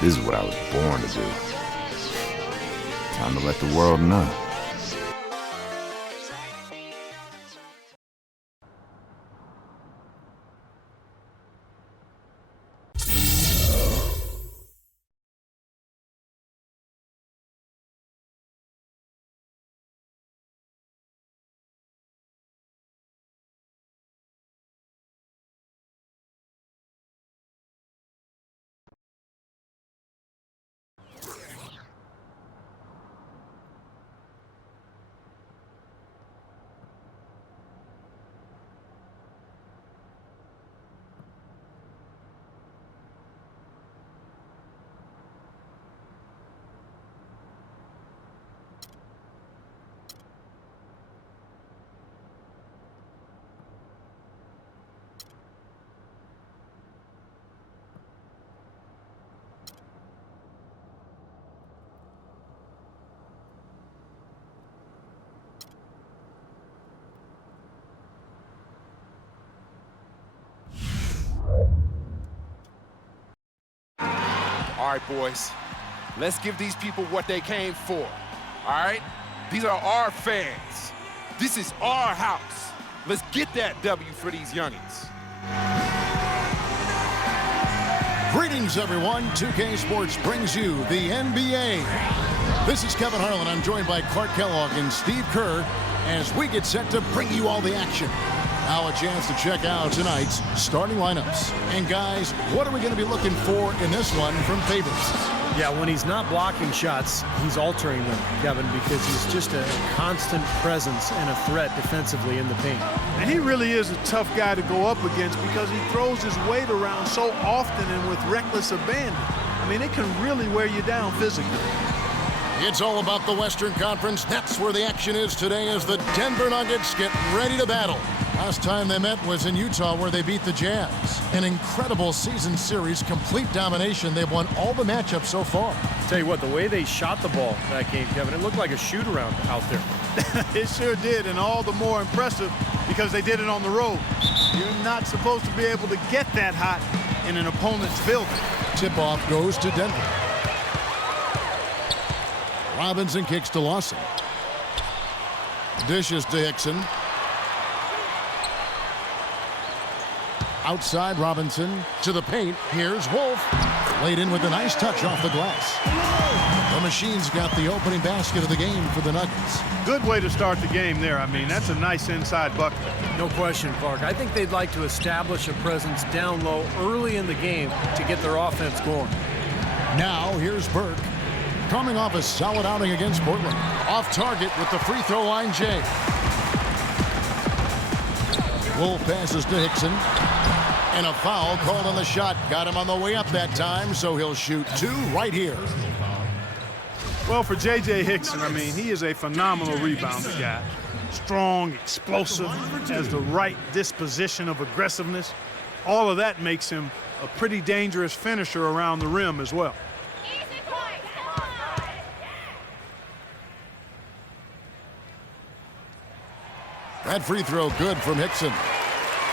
This is what I was born to do. Time to let the world know. All right, boys, let's give these people what they came for, all right? These are our fans. This is our house. Let's get that W for these youngins. Greetings, everyone. 2K Sports brings you the NBA. This is Kevin Harlan. I'm joined by Clark Kellogg and Steve Kerr as we get set to bring you all the action. Now a chance to check out tonight's starting lineups. And guys, what are we going to be looking for in this one from Favors? Yeah, when he's not blocking shots, he's altering them, Kevin, because he's just a constant presence and a threat defensively in the paint. And he really is a tough guy to go up against because he throws his weight around so often and with reckless abandon. I mean, it can really wear you down physically. It's all about the Western Conference. That's where the action is today as the Denver Nuggets get ready to battle. Last time they met was in Utah where they beat the Jazz. An incredible season series, complete domination. They've won all the matchups so far. Tell you what, the way they shot the ball that game, Kevin, it looked like a shoot-around out there. It sure did, and all the more impressive because they did it on the road. You're not supposed to be able to get that hot in an opponent's building. Tip-off goes to Denver. Robinson kicks to Lawson. Dishes to Hickson. Outside Robinson to the paint. Here's Wolf. Laid in with a nice touch off the glass. The Machine's got the opening basket of the game for the Nuggets. Good way to start the game there. I mean, that's a nice inside bucket. No question, Clark. I think they'd like to establish a presence down low early in the game to get their offense going. Now here's Burke. Coming off a solid outing against Portland. Off target with the free throw line, Jay. Wolf passes to Hickson. And a foul called on the shot. Got him on the way up that time, so he'll shoot two right here. Well, for J.J. Hickson, I mean, he is a phenomenal rebounder guy. Strong, explosive, has the right disposition of aggressiveness. All of that makes him a pretty dangerous finisher around the rim as well. That free throw good from Hickson.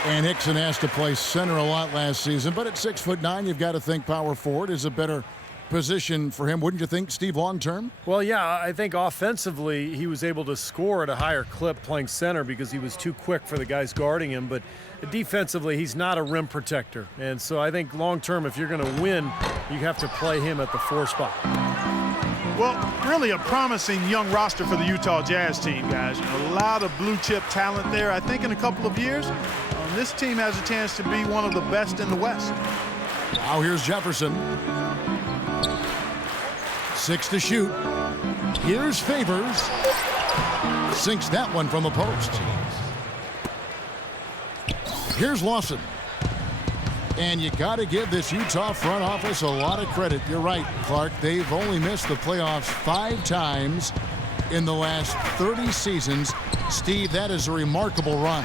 And Hickson has to play center a lot last season, but at 6'9", you've got to think power forward is a better position for him, wouldn't you think, Steve, long term? Well, yeah, I think offensively he was able to score at a higher clip playing center because he was too quick for the guys guarding him, but defensively he's not a rim protector. And so I think long term, if you're going to win, you have to play him at the 4 spot. Well, really a promising young roster for the Utah Jazz team, guys. A lot of blue chip talent there. I think in a couple of years, this team has a chance to be one of the best in the West. Now here's Jefferson. 6 to shoot. Here's Favors. Sinks that one from the post. Here's Lawson. And you got to give this Utah front office a lot of credit. You're right, Clark. They've only missed the playoffs 5 times in the last 30 seasons. Steve, that is a remarkable run.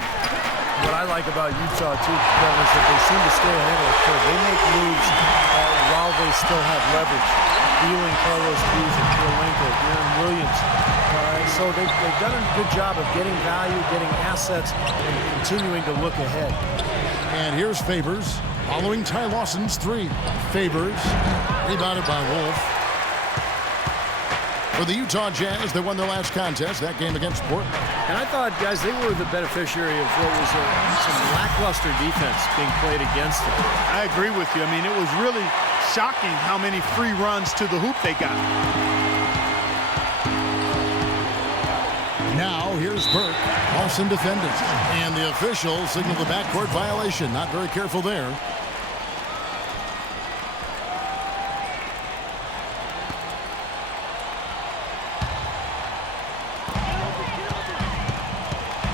What I like about Utah, too, Kevin, is that they seem to stay ahead of the curve. They make moves while they still have leverage. Dealing Carlos Cruz and Kirilenko, Aaron Williams. So they've done a good job of getting value, getting assets, and continuing to look ahead. And here's Favors, following Ty Lawson's 3. Favors, rebounded by Wolf. For the Utah Jazz, they won their last contest, that game against Portland. And I thought, guys, they were the beneficiary of what was some lackluster defense being played against them. I agree with you. I mean, it was really shocking how many free runs to the hoop they got. Now, here's Burke. Lawson defending. And the official signaled the backcourt violation. Not very careful there.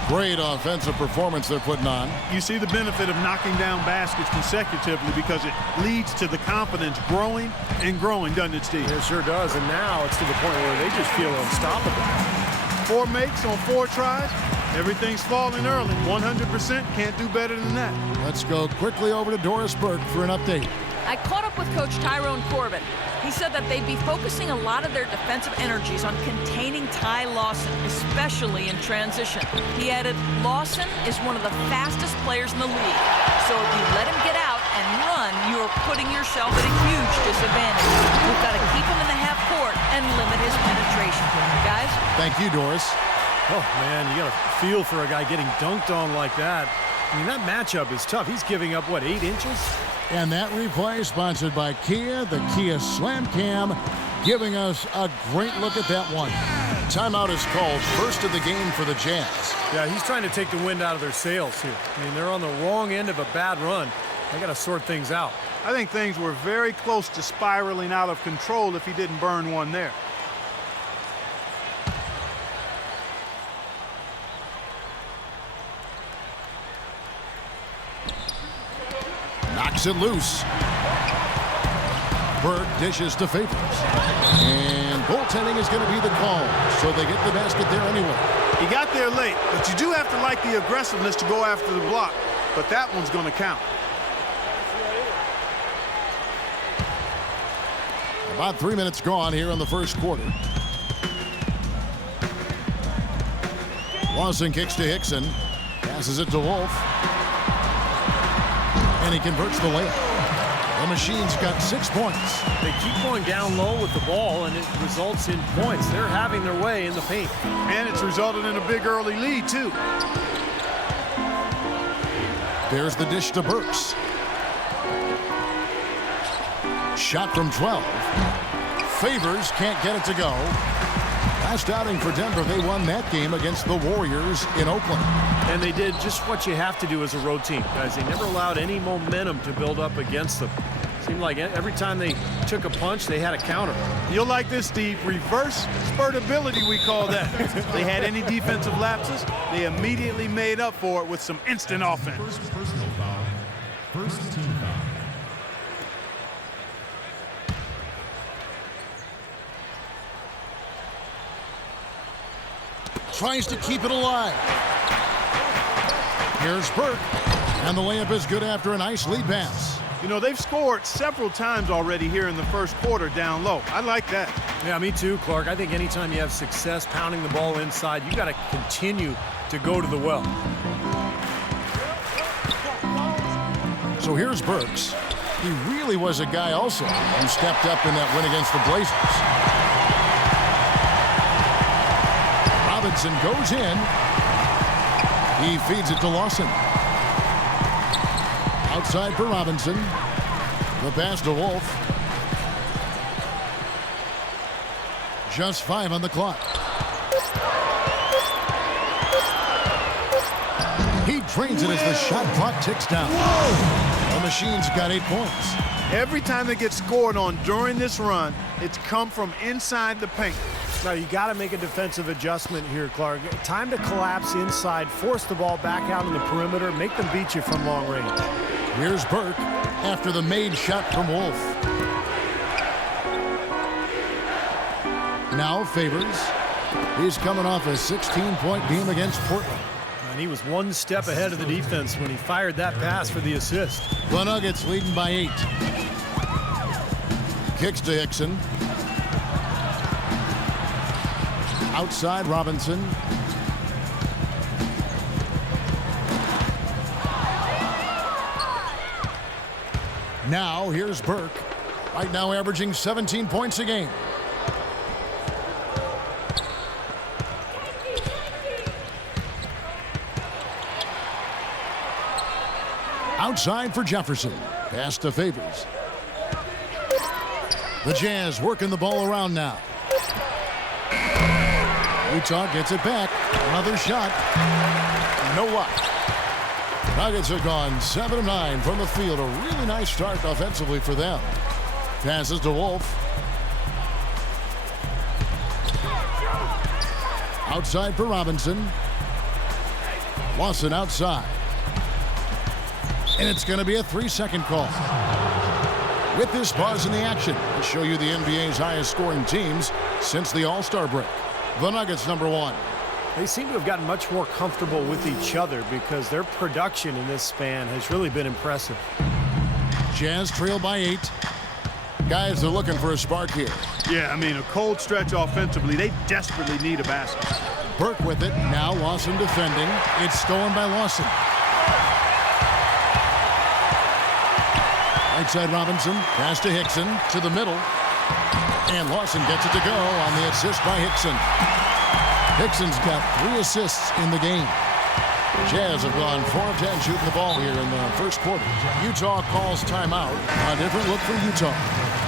Great offensive performance they're putting on. You see the benefit of knocking down baskets consecutively because it leads to the confidence growing and growing, doesn't it, Steve? It sure does, and now it's to the point where they just feel unstoppable. 4 makes on 4 tries. Everything's falling early. 100% can't do better than that. Let's go quickly over to Doris Burke for an update. I caught up with Coach Tyrone Corbin. He said that they'd be focusing a lot of their defensive energies on containing Ty Lawson, especially in transition. He added, Lawson is one of the fastest players in the league. So if you let him get out and run, you are putting yourself at a huge disadvantage. We've got to keep him in the half court and limit his penetration. Guys? Thank you, Doris. Oh, man, you got to feel for a guy getting dunked on like that. I mean, that matchup is tough. He's giving up, what, 8 inches? And that replay sponsored by Kia, the Kia Slam Cam, giving us a great look at that one. Timeout is called, first of the game for the Jazz. Yeah, he's trying to take the wind out of their sails here. I mean, they're on the wrong end of a bad run. They got to sort things out. I think things were very close to spiraling out of control if he didn't burn one there. Knocks it loose. Burke dishes to Favors. And goaltending is going to be the call. So they get the basket there anyway. He got there late, but you do have to like the aggressiveness to go after the block. But that one's going to count. About 3 minutes gone here in the first quarter. Lawson kicks to Hickson. Passes it to Wolf. And he converts the layup. The Machine's got 6 points. They keep going down low with the ball, and it results in points. They're having their way in the paint. And it's resulted in a big early lead, too. There's the dish to Burks. Shot from 12. Favors can't get it to go. Last outing for Denver, they won that game against the Warriors in Oakland. And they did just what you have to do as a road team, guys. They never allowed any momentum to build up against them. Seemed like every time they took a punch, they had a counter. You'll like this, Steve. Reverse spurtability, we call that. They had any defensive lapses, they immediately made up for it with some instant offense. First personal foul. First team foul. Tries to keep it alive. Here's Burke. And the layup is good after a nice lead pass. You know, they've scored several times already here in the first quarter down low. I like that. Yeah, me too, Clark. I think anytime you have success pounding the ball inside, you got to continue to go to the well. So here's Burks. He really was a guy also who stepped up in that win against the Blazers. Robinson goes in. He feeds it to Lawson. Outside for Robinson. The pass to Wolf. Just 5 on the clock. He drains it as the shot clock ticks down. The Machine's got 8 points. Every time they get scored on during this run, it's come from inside the paint. Now, you got to make a defensive adjustment here, Clark. Time to collapse inside, force the ball back out on the perimeter, make them beat you from long range. Here's Burke after the made shot from Wolf. Now Favors. He's coming off a 16-point game against Portland. And he was one step ahead of the defense when he fired that pass for the assist. The Nuggets leading by 8. Kicks to Hickson. Outside Robinson. Now here's Burke. Right now averaging 17 points a game. Outside for Jefferson. Pass to Favors. The Jazz working the ball around now. Utah gets it back. Another shot. No luck. Nuggets have gone 7 of 9 from the field. A really nice start offensively for them. Passes to Wolf. Outside for Robinson. Lawson outside. And it's going to be a 3-second call. With this pause in the action, we'll show you the NBA's highest scoring teams since the All-Star break. The Nuggets, number 1. They seem to have gotten much more comfortable with each other because their production in this span has really been impressive. Jazz trail by 8. Guys are looking for a spark here. Yeah, I mean, a cold stretch offensively. They desperately need a basket. Burke with it. Now Lawson defending. It's stolen by Lawson. Right side Robinson. Pass to Hickson. To the middle. And Lawson gets it to go on the assist by Hickson. Hickson's got 3 assists in the game. Jazz have gone 4 of 10 shooting the ball here in the first quarter. Utah calls timeout. A different look for Utah.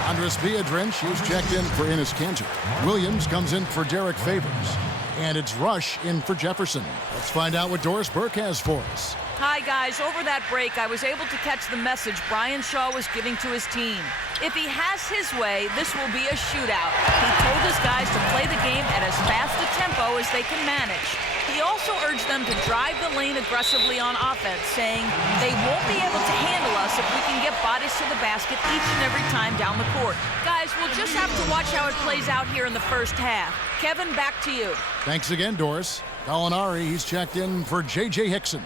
Andres Biedrins is checked in for Enes Kanter. Williams comes in for Derek Favors. And it's Rush in for Jefferson. Let's find out what Doris Burke has for us. Hi, guys. Over that break, I was able to catch the message Brian Shaw was giving to his team. If he has his way, this will be a shootout. He told his guys to play the game at as fast a tempo as they can manage. He also urged them to drive the lane aggressively on offense, saying they won't be able to handle us if we can get bodies to the basket each and every time down the court. Guys, we'll just have to watch how it plays out here in the first half. Kevin, back to you. Thanks again, Doris. Gallinari, he's checked in for J.J. Hickson.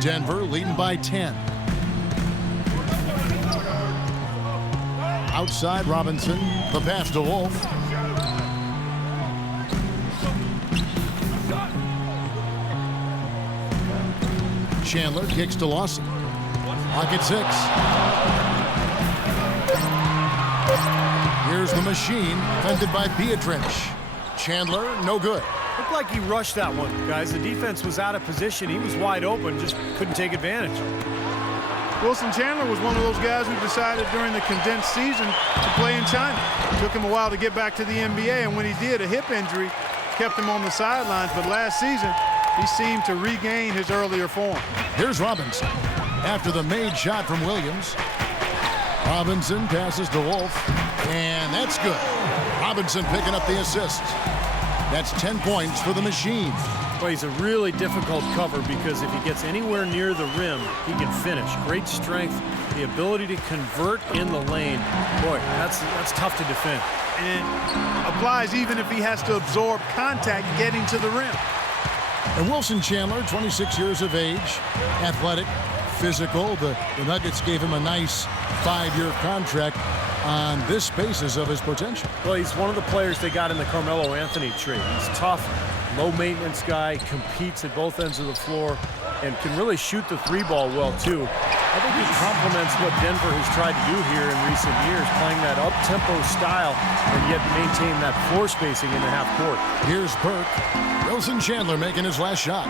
Denver leading by 10. Outside Robinson. The pass to Wolf. Chandler kicks to Lawson. Pocket 6. Here's the Machine, fended by Biedrins. Chandler, no good. Looked like he rushed that one, guys. The defense was out of position. He was wide open, just couldn't take advantage. Wilson Chandler was one of those guys who decided during the condensed season to play in China. It took him a while to get back to the NBA, and when he did, a hip injury kept him on the sidelines. But last season, he seemed to regain his earlier form. Here's Robinson. After the made shot from Williams. Robinson passes to Wolf, and that's good. Robinson picking up the assist. That's 10 points for the Machine. Well, he's a really difficult cover because if he gets anywhere near the rim, he can finish. Great strength, the ability to convert in the lane. Boy, that's tough to defend. And applies even if he has to absorb contact getting to the rim. And Wilson Chandler, 26 years of age, athletic, physical. The Nuggets gave him a nice 5-year contract on this basis of his potential. Well, he's one of the players they got in the Carmelo Anthony trade. He's tough, Low-maintenance guy, competes at both ends of the floor, and can really shoot the three ball well, too. I think it complements what Denver has tried to do here in recent years, playing that up-tempo style and yet maintain that floor spacing in the half court. Here's Burke. Wilson Chandler making his last shot.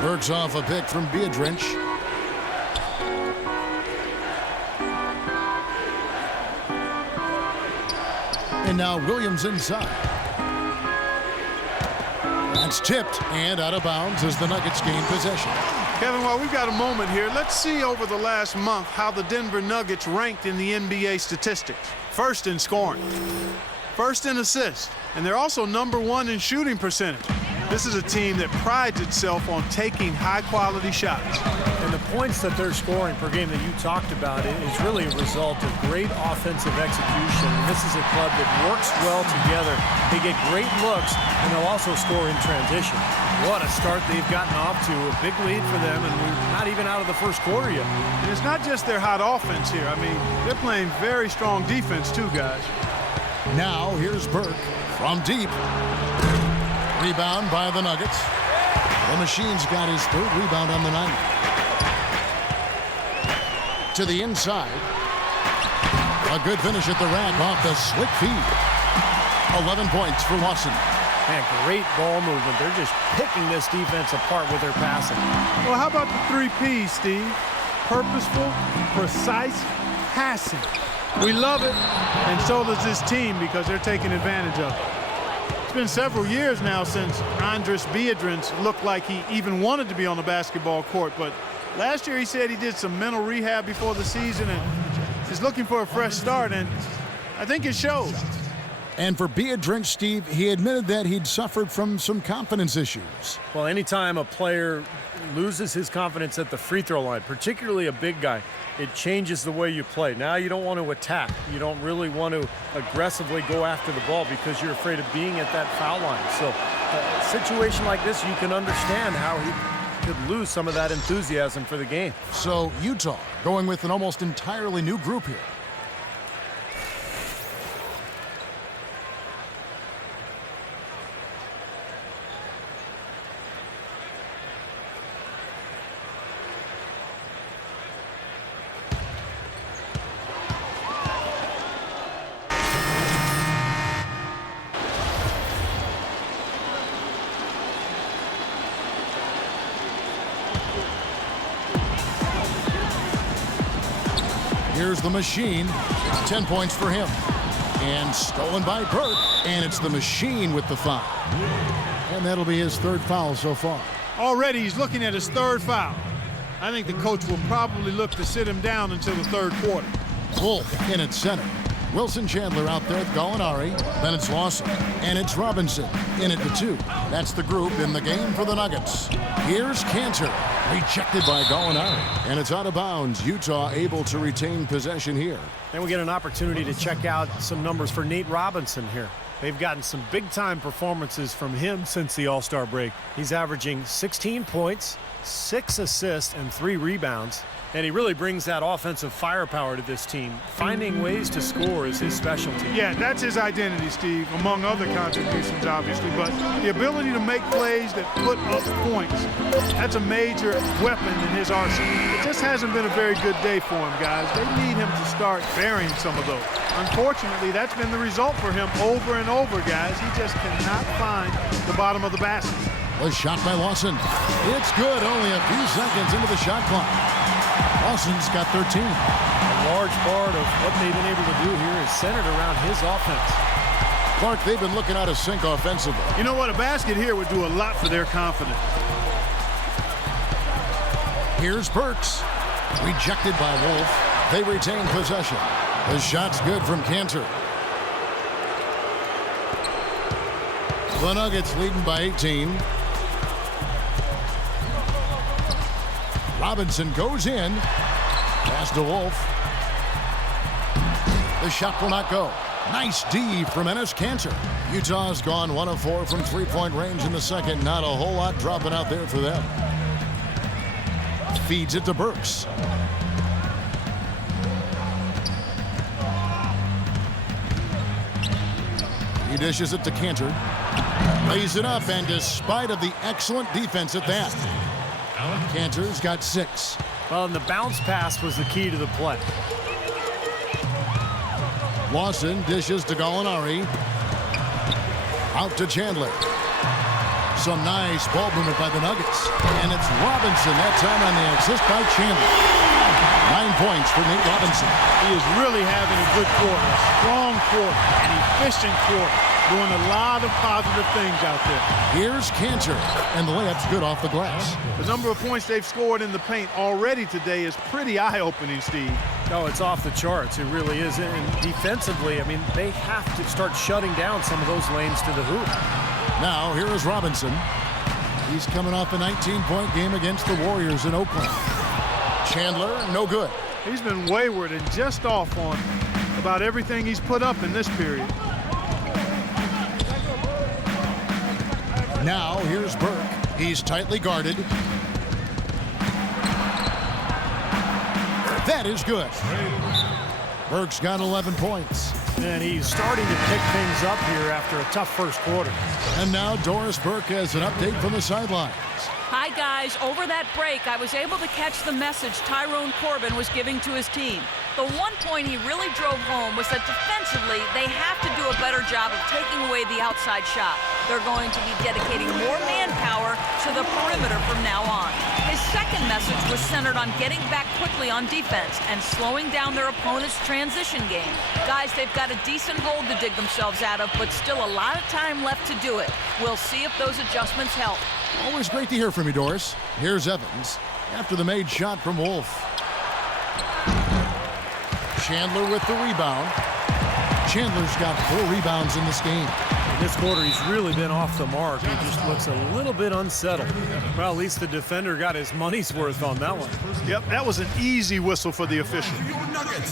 Burke's off a pick from Biedrins. And now Williams inside. That's tipped and out of bounds as the Nuggets gain possession. Kevin, while we've got a moment here, let's see over the last month how the Denver Nuggets ranked in the NBA statistics. First in scoring, first in assists, and they're also #1 in shooting percentage. This is a team that prides itself on taking high-quality shots. And the points that they're scoring per game that you talked about is really a result of great offensive execution. And this is a club that works well together. They get great looks, and they'll also score in transition. What a start they've gotten off to. A big lead for them, and we're not even out of the first quarter yet. And it's not just their hot offense here. I mean, they're playing very strong defense too, guys. Now here's Burke from deep. Rebound by the Nuggets. The Machine's got his third rebound on the night. To the inside. A good finish at the rack off the slick feed. 11 points for Lawson. Man, great ball movement. They're just picking this defense apart with their passing. Well, how about the 3 Ps, Steve? Purposeful, precise, passing. We love it, and so does this team because they're taking advantage of it. It's been several years now since Andris Biedrins looked like he even wanted to be on the basketball court, but last year he said he did some mental rehab before the season and is looking for a fresh start, and I think it shows. And for Biedrins, Steve, he admitted that he'd suffered from some confidence issues. Well, anytime a player loses his confidence at the free throw line, particularly a big guy, it changes the way you play. Now you don't want to attack. You don't really want to aggressively go after the ball because you're afraid of being at that foul line. So a situation like this, you can understand how he could lose some of that enthusiasm for the game. So Utah going with an almost entirely new group here. Here's the Machine. 10 points for him. And stolen by Burke. And it's the Machine with the foul. And that'll be his third foul so far. Already he's looking at his third foul. I think the coach will probably look to sit him down until the third quarter. Wolf in at center. Wilson Chandler out there with Gallinari. Then it's Lawson. And it's Robinson in at the 2. That's the group in the game for the Nuggets. Here's Cantor. Rejected by Gallinari. And it's out of bounds. Utah able to retain possession here. Then we get an opportunity to check out some numbers for Nate Robinson here. They've gotten some big-time performances from him since the All-Star break. He's averaging 16 points, 6 assists, and 3 rebounds. And he really brings that offensive firepower to this team. Finding ways to score is his specialty. Yeah, that's his identity, Steve, among other contributions, obviously. But the ability to make plays that put up points, that's a major weapon in his arsenal. It just hasn't been a very good day for him, guys. They need him to start burying some of those. Unfortunately, that's been the result for him over and over, guys. He just cannot find the bottom of the basket. A shot by Lawson. It's good. Only a few seconds into the shot clock. Lawson's got 13. A large part of what they've been able to do here is centered around his offense. Clark, they've been looking out of sync offensively. You know what? A basket here would do a lot for their confidence. Here's Burks. Rejected by Wolf. They retain possession. The shot's good from Cantor. The Nuggets leading by 18. Robinson goes in. Pass to Wolf. The shot will not go. Nice D from Enes Kanter. Utah's gone 1 of 4 from three-point range in the second. Not a whole lot dropping out there for them. Feeds it to Burks. He dishes it to Kanter. Lays it up, and despite of the excellent defense at that, Cantor's got 6. Well, and the bounce pass was the key to the play. Lawson dishes to Gallinari. Out to Chandler. Some nice ball movement by the Nuggets. And it's Robinson that time on the assist by Chandler. 9 points for Nate Robinson. He is really having a good quarter, a strong quarter, an efficient quarter, doing a lot of positive things out there. Here's Cantor, and the layup's good off the glass. The number of points they've scored in the paint already today is pretty eye-opening, Steve. No, it's off the charts. It really is. And defensively, I mean, they have to start shutting down some of those lanes to the hoop. Now, here is Robinson. He's coming off a 19-point game against the Warriors in Oakland. Chandler, no good. He's been wayward and just off on about everything he's put up in this period. Now, here's Burke. He's tightly guarded. That is good. Burke's got 11 points. And he's starting to pick things up here after a tough first quarter. And now Doris Burke has an update from the sidelines. Hi, guys. Over that break, I was able to catch the message Tyrone Corbin was giving to his team. The one point he really drove home was that defensively, they have to do a better job of taking away the outside shot. They're going to be dedicating more manpower to the perimeter from now on. His second message was centered on getting back quickly on defense and slowing down their opponent's transition game. Guys, they've got a decent hole to dig themselves out of, but still a lot of time left to do it. We'll see if those adjustments help. Always great to hear from you, Doris. Here's Evans after the made shot from Wolf. Chandler with the rebound. Chandler's got 4 rebounds in this game. In this quarter, he's really been off the mark. He just looks a little bit unsettled. Well, at least the defender got his money's worth on that one. Yep, that was an easy whistle for the official.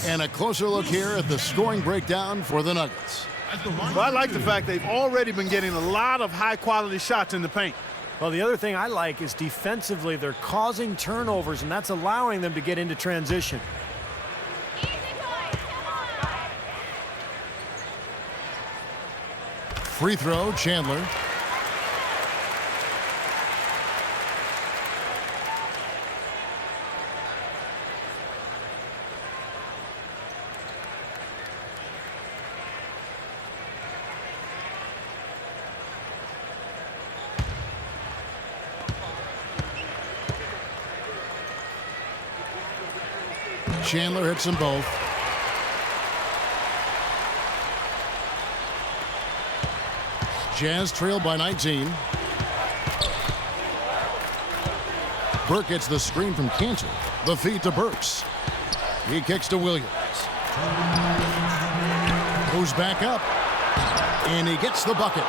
And a closer look here at the scoring breakdown for the Nuggets. Well, I like the fact they've already been getting a lot of high-quality shots in the paint. Well, the other thing I like is defensively, they're causing turnovers, and that's allowing them to get into transition. Free throw, Chandler. Chandler hits them both. Jazz trail by 19. Burke gets the screen from Cantor. The feed to Burks. He kicks to Williams. Goes back up. And he gets the bucket.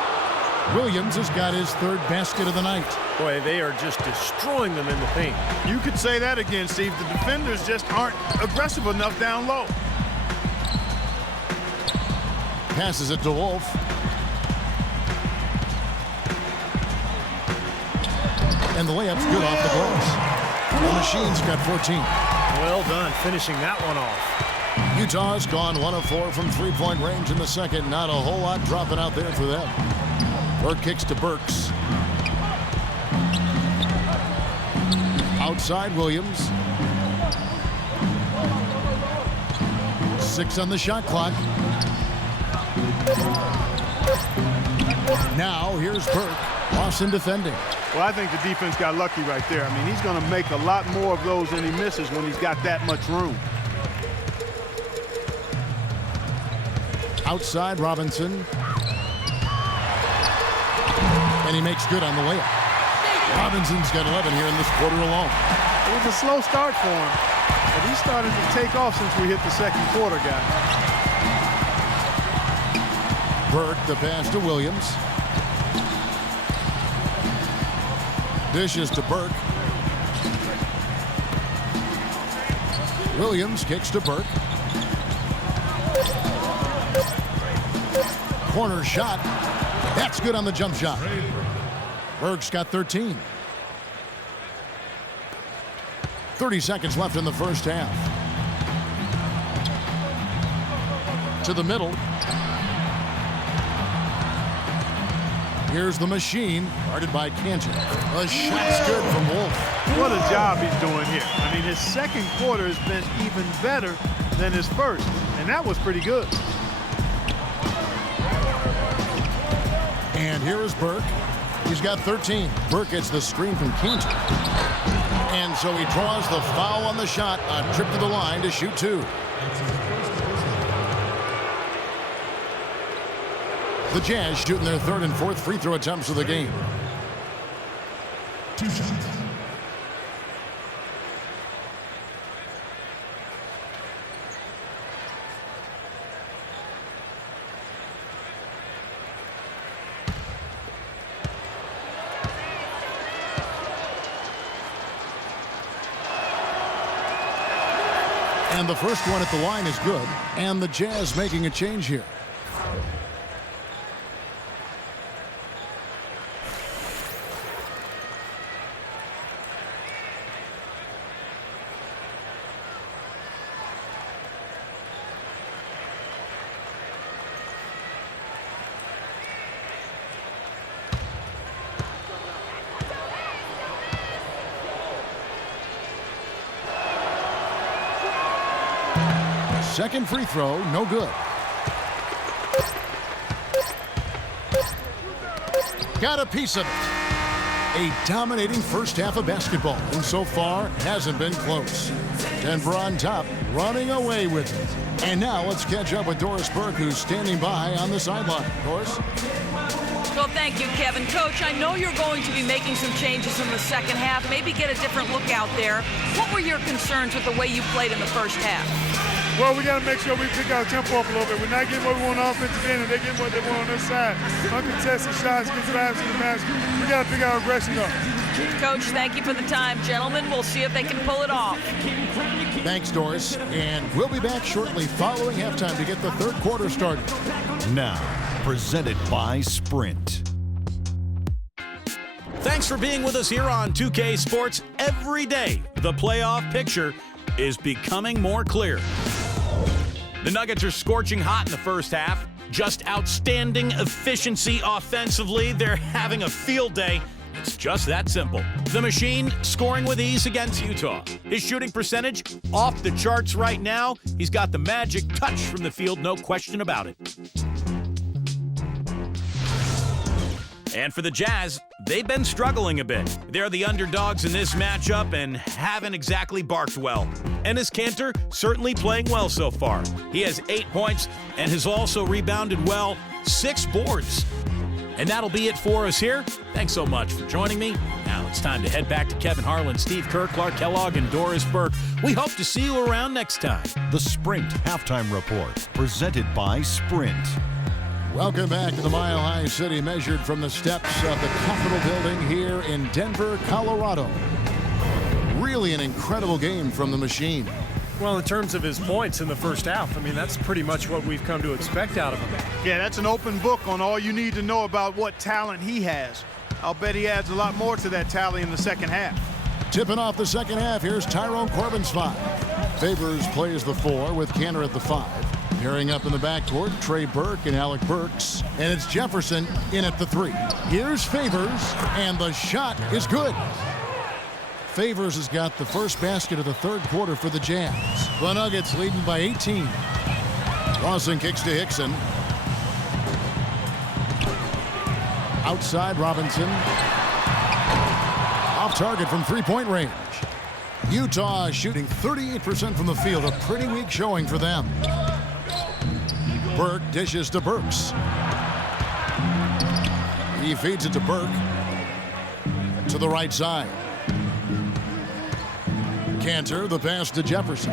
Williams has got his 3rd basket of the night. Boy, they are just destroying them in the paint. You could say that again, Steve. The defenders just aren't aggressive enough down low. Passes it to Wolf. And the layup's good off the glass. The Machine's got 14. Well done, finishing that one off. Utah's gone 1 of 4 from 3-point range in the second. Not a whole lot dropping out there for them. Burke kicks to Burks. Outside Williams. 6 on the shot clock. Now here's Burke. Lawson defending. Well, I think the defense got lucky right there. I mean, he's going to make a lot more of those than he misses when he's got that much room. Outside Robinson. And he makes good on the layup. Robinson's got 11 here in this quarter alone. It was a slow start for him, but he started to take off since we hit the second quarter, guys. Burke, the pass to Williams. Dishes to Burke. Williams kicks to Burke. Corner shot. That's good on the jump shot. Burke's got 13. 30 seconds left in the first half. To the middle. Here's the machine, guarded by Cantor. The shot's good from Wolf. What a job he's doing here. I mean, his second quarter has been even better than his first, and that was pretty good. And here is Burke. He's got 13. Burke gets the screen from Cantor. And so he draws the foul on the shot. A trip to the line to shoot 2. The Jazz shooting their 3rd and 4th free throw attempts of the game. 2 shots. And the first one at the line is good. And the Jazz making a change here. Second free throw, no good. Got a piece of it. A dominating first half of basketball, and so far hasn't been close. Denver on top, running away with it. And now let's catch up with Doris Burke, who's standing by on the sideline. Doris? Well, thank you, Kevin. Coach, I know you're going to be making some changes in the second half, maybe get a different look out there. What were your concerns with the way you played in the first half? Well, we got to make sure we pick our tempo up a little bit. We're not getting what we want on offensive end, and they're getting what they want on this side. Uncontested shots, get fast to the basket. We got to pick our aggression up. Coach, thank you for the time. Gentlemen, we'll see if they can pull it off. Thanks, Doris. And we'll be back shortly following halftime to get the third quarter started. Now, presented by Sprint. Thanks for being with us here on 2K Sports. Every day, the playoff picture is becoming more clear. The Nuggets are scorching hot in the first half. Just outstanding efficiency offensively. They're having a field day. It's just that simple. The Machine scoring with ease against Utah. His shooting percentage off the charts right now. He's got the magic touch from the field, no question about it. And for the Jazz, they've been struggling a bit. They're the underdogs in this matchup and haven't exactly barked well. Enes Kanter certainly playing well so far. He has 8 points and has also rebounded well, 6 boards. And that'll be it for us here. Thanks so much for joining me. Now it's time to head back to Kevin Harlan, Steve Kerr, Clark Kellogg, and Doris Burke. We hope to see you around next time. The Sprint Halftime Report, presented by Sprint. Welcome back to the Mile High City, measured from the steps of the Capitol building here in Denver, Colorado. Really an incredible game from the Machine. Well, in terms of his points in the first half, I mean, that's pretty much what we've come to expect out of him. Yeah, that's an open book on all you need to know about what talent he has. I'll bet he adds a lot more to that tally in the second half. Tipping off the second half, here's Tyrone Corbin's 5. Favors plays the 4 with Cantor at the 5. Pairing up in the backcourt, Trey Burke and Alec Burks. And it's Jefferson in at the 3. Here's Favors, and the shot is good. Favors has got the first basket of the third quarter for the Jazz. The Nuggets leading by 18. Lawson kicks to Hickson. Outside Robinson. Off target from three-point range. Utah shooting 38% from the field. A pretty weak showing for them. Burke dishes to Burks. He feeds it to Burke. To the right side. Cantor, the pass to Jefferson.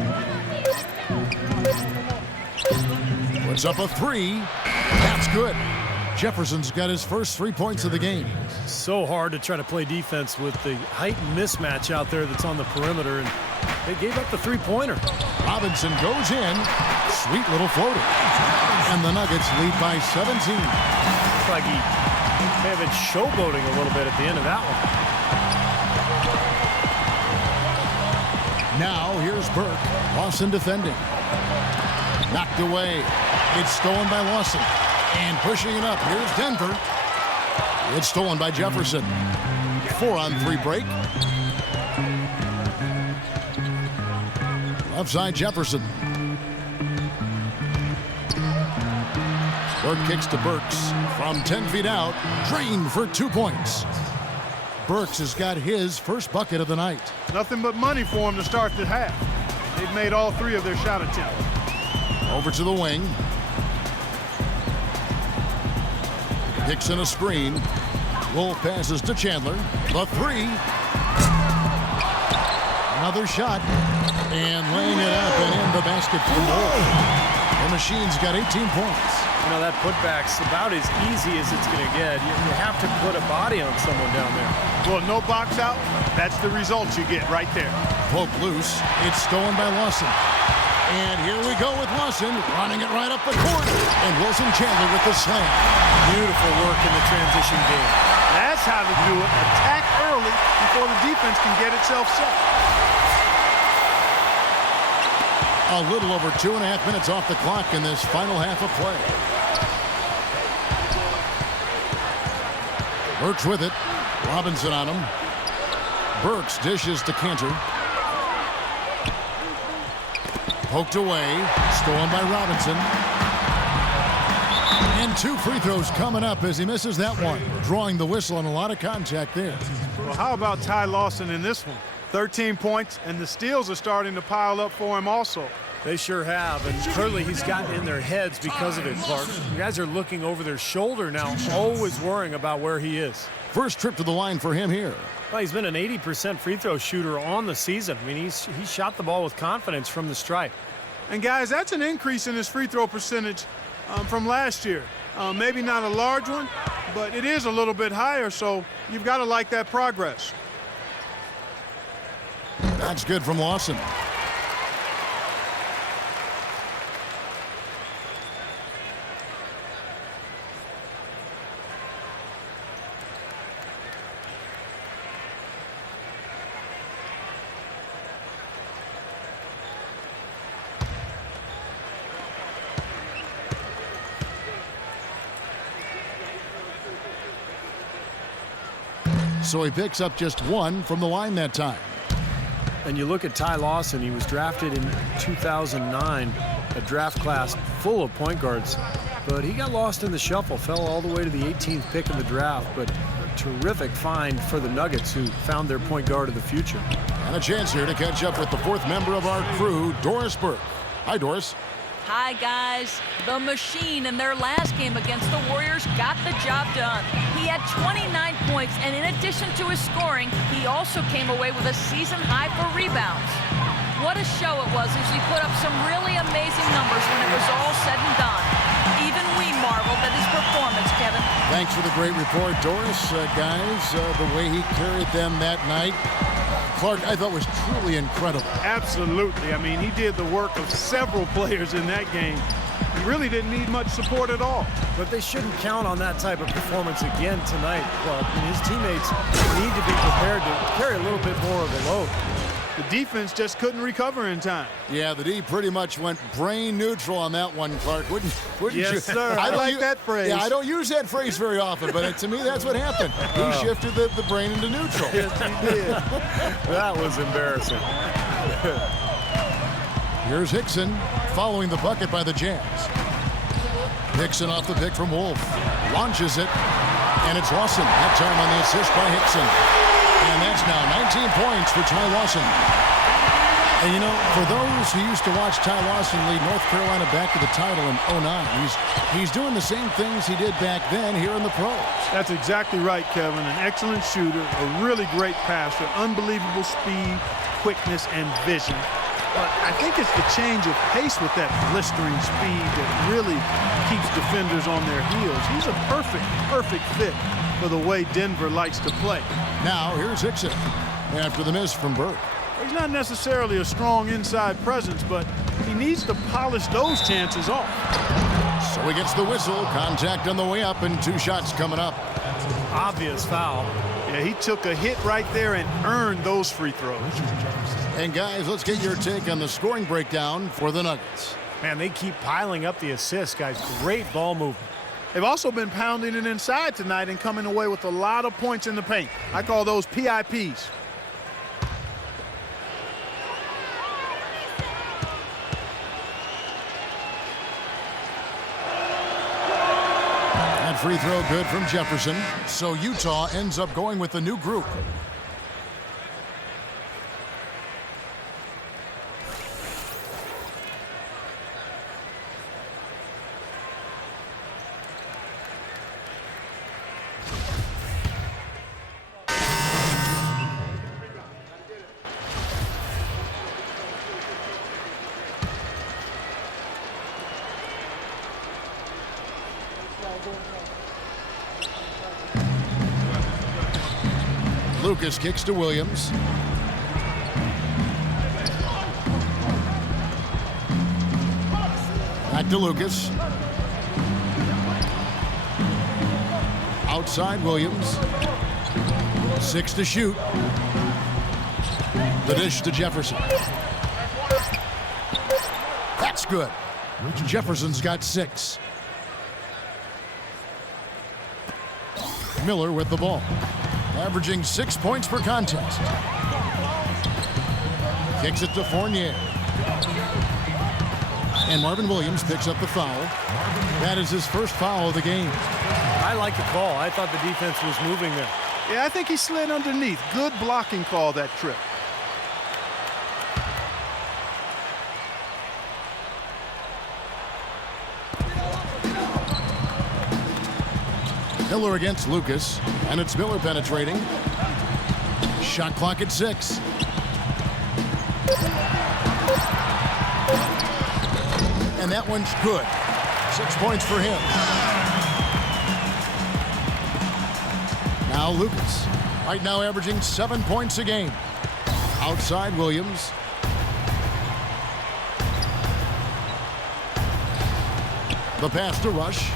Puts up a 3. That's good. Jefferson's got his first 3 points of the game. So hard to try to play defense with the height mismatch out there that's on the perimeter, and they gave up the three-pointer. Robinson goes in. Sweet little floater. And the Nuggets lead by 17. Looks like he may have been showboating a little bit at the end of that one. Now here's Burke. Lawson defending. Knocked away. It's stolen by Lawson. And pushing it up. Here's Denver. It's stolen by Jefferson. 4-on-3 break. Left side, Jefferson. Burke kicks to Burks from 10 feet out. Drained for 2 points. Burks has got his first bucket of the night. Nothing but money for him to start the half. They've made all 3 of their shot attempts. Over to the wing. Hickson a screen. Wolf passes to Chandler. The 3. Another shot. And laying it up and in the basket for Wolf. The Machine's got 18 points. You know, that putback's about as easy as it's going to get. You have to put a body on someone down there. Well, no box out. That's the result you get right there. Poke loose. It's stolen by Lawson. And here we go with Lawson running it right up the court. And Wilson Chandler with the slam. Beautiful work in the transition game. That's how to do it. Attack early before the defense can get itself set. A little over 2.5 minutes off the clock in this final half of play. Burks with it. Robinson on him. Burks dishes to Cantor. Poked away. Stolen by Robinson. And 2 free throws coming up as he misses that one. Drawing the whistle and a lot of contact there. Well, how about Ty Lawson in this one? 13 points, and the steals are starting to pile up for him also. They sure have, and clearly he's gotten in their heads because of it, Clark. You guys are looking over their shoulder now, always worrying about where he is. First trip to the line for him here. Well, he's been an 80% free throw shooter on the season. I mean, he's shot the ball with confidence from the stripe. And guys, that's an increase in his free throw percentage from last year. Maybe not a large one, but it is a little bit higher, so you've got to like that progress. That's good from Lawson. So he picks up just 1 from the line that time. And you look at Ty Lawson, he was drafted in 2009, a draft class full of point guards. But he got lost in the shuffle, fell all the way to the 18th pick in the draft. But a terrific find for the Nuggets, who found their point guard of the future. And a chance here to catch up with the 4th member of our crew, Doris Burke. Hi, Doris. Hi, guys. The Machine in their last game against the Warriors got the job done. He had 29 points, and in addition to his scoring, he also came away with a season high for rebounds. What a show it was as he put up some really amazing numbers when it was all said and done. Even we marveled at his performance, Kevin. Thanks for the great report, Doris. Guys, the way he carried them that night, Clark, I thought was truly incredible. Absolutely. I mean, he did the work of several players in that game. He really didn't need much support at all. But they shouldn't count on that type of performance again tonight. Well, I mean, his teammates need to be prepared to carry a little bit more of a load. The defense just couldn't recover in time. Yeah, the D pretty much went brain neutral on that one, Clark. Wouldn't yes, you? Sir. I like that phrase. Yeah, I don't use that phrase very often, but to me, that's what happened. He shifted the brain into neutral. Yes, he did. That was embarrassing. Here's Hickson following the bucket by the Jazz. Hickson off the pick from Wolf. Launches it, and it's Lawson. That time on the assist by Hickson. And that's now 19 points for Ty Lawson. And, you know, for those who used to watch Ty Lawson lead North Carolina back to the title in 09, he's doing the same things he did back then here in the pros. That's exactly right, Kevin. An excellent shooter, a really great passer, unbelievable speed, quickness, and vision. But I think it's the change of pace with that blistering speed that really keeps defenders on their heels. He's a perfect fit for the way Denver likes to play. Now, here's Hickson after the miss from Burke. He's not necessarily a strong inside presence, but he needs to polish those chances off. So he gets the whistle, contact on the way up, and 2 shots coming up. Obvious foul. Yeah, he took a hit right there and earned those free throws. And guys, let's get your take on the scoring breakdown for the Nuggets. Man, they keep piling up the assists, guys. Great ball movement. They've also been pounding it inside tonight and coming away with a lot of points in the paint. I call those PIPs. That free throw good from Jefferson. So Utah ends up going with the new group. Lucas kicks to Williams. Back to Lucas. Outside Williams. 6 to shoot. The dish to Jefferson. That's good. Jefferson's got 6. Miller with the ball. Averaging 6 points per contest. Kicks it to Fournier. And Marvin Williams picks up the foul. That is his first foul of the game. I like the call. I thought the defense was moving there. Yeah, I think he slid underneath. Good blocking call that trip. Miller against Lucas, and it's Miller penetrating. Shot clock at 6. And that one's good. 6 points for him. Now Lucas, right now averaging 7 points a game. Outside Williams. The pass to Rush.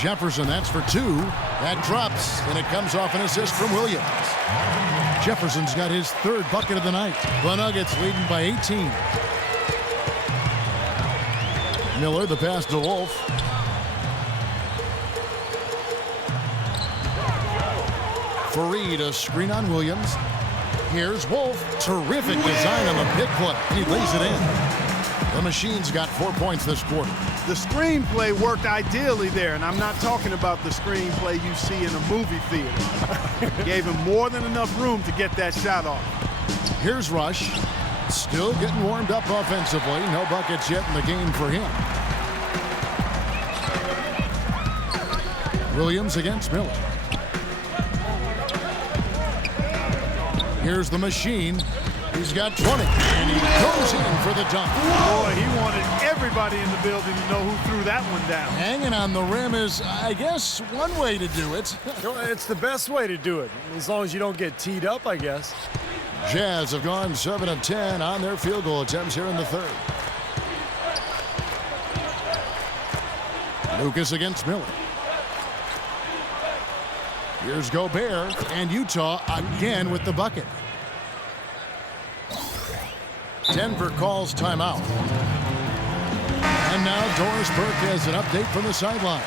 Jefferson, that's for 2. That drops, and it comes off an assist from Williams. Jefferson's got his 3rd bucket of the night. The Nuggets leading by 18. Miller, the pass to Wolf. Fareed, a screen on Williams. Here's Wolf. Terrific design on the pick play. He lays it in. The Machine's got 4 points this quarter. The screenplay worked ideally there, and I'm not talking about the screenplay you see in a movie theater. Gave him more than enough room to get that shot off. Here's Rush. Still getting warmed up offensively. No buckets yet in the game for him. Williams against Miller. Here's the Machine. He's got 20, and he goes in for the dunk. Boy, he wanted everybody in the building to know who threw that one down. Hanging on the rim is, I guess, one way to do it. It's the best way to do it, as long as you don't get teed up, I guess. Jazz have gone 7 of 10 on their field goal attempts here in the 3rd. Lucas against Miller. Here's Gobert, and Utah again with the bucket. Denver calls timeout. And now Doris Burke has an update from the sideline.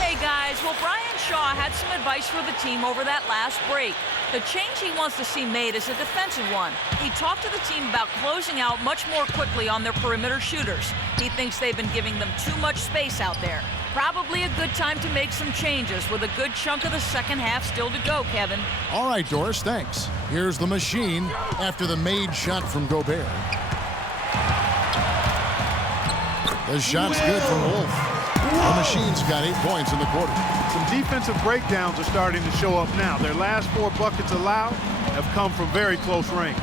Hey guys, well Brian Shaw had some advice for the team over that last break. The change he wants to see made is a defensive one. He talked to the team about closing out much more quickly on their perimeter shooters. He thinks they've been giving them too much space out there. Probably a good time to make some changes with a good chunk of the second half still to go, Kevin. All right, Doris, thanks. Here's the Machine after the made shot from Gobert. The shot's good from Wolf. The Machine's got 8 points in the quarter. Some defensive breakdowns are starting to show up now. Their last 4 buckets allowed have come from very close range.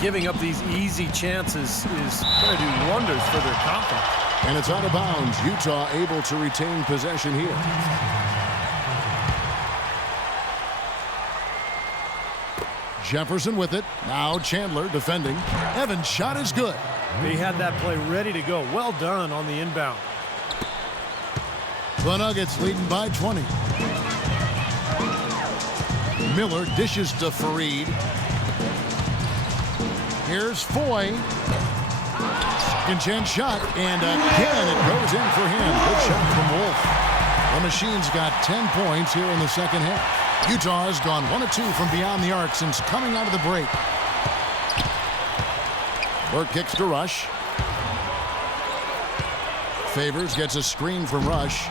Giving up these easy chances is going to do wonders for their confidence. And it's out of bounds. Utah able to retain possession here. Jefferson with it. Now Chandler defending. Evans' shot is good. They had that play ready to go. Well done on the inbound. The Nuggets leading by 20. Miller dishes to Fareed. Here's Foy. Second chance shot, and again it goes in for him. Good shot from Wolf. The Machine's got 10 points here in the second half. Utah has gone 1 of 2 from beyond the arc since coming out of the break. Burke kicks to Rush. Favors gets a screen from Rush.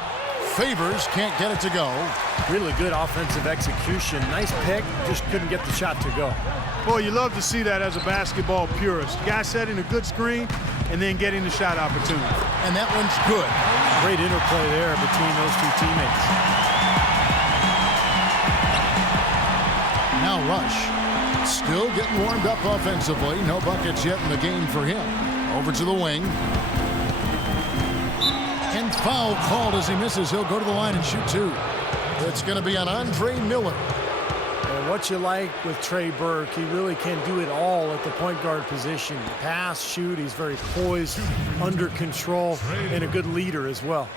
Favors can't get it to go. Really good offensive execution. Nice pick, just couldn't get the shot to go. Boy, you love to see that as a basketball purist. Guy setting a good screen and then getting the shot opportunity. And that one's good. Great interplay there between those two teammates. Now Rush, still getting warmed up offensively. No buckets yet in the game for him. Over to the wing. And foul called as he misses. He'll go to the line and shoot 2. It's going to be on Andre Miller. And what you like with Trey Burke, he really can do it all at the point guard position. Pass, shoot, he's very poised, under control, and a good leader as well.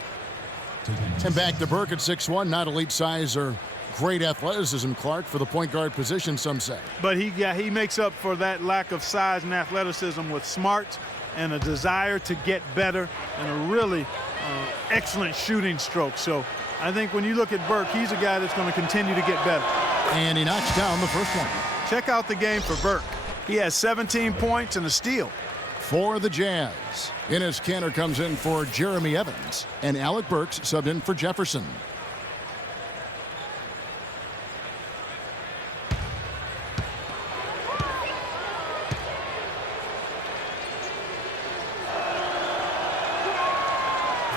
And back to Burke at 6'1", not elite size or great athleticism, Clark, for the point guard position, some say. But he makes up for that lack of size and athleticism with smarts and a desire to get better and a really excellent shooting stroke. So I think when you look at Burke, he's a guy that's going to continue to get better. And he knocks down the first one. Check out the game for Burke. He has 17 points and a steal. For the Jazz, Enes Kanter comes in for Jeremy Evans, and Alec Burks subbed in for Jefferson.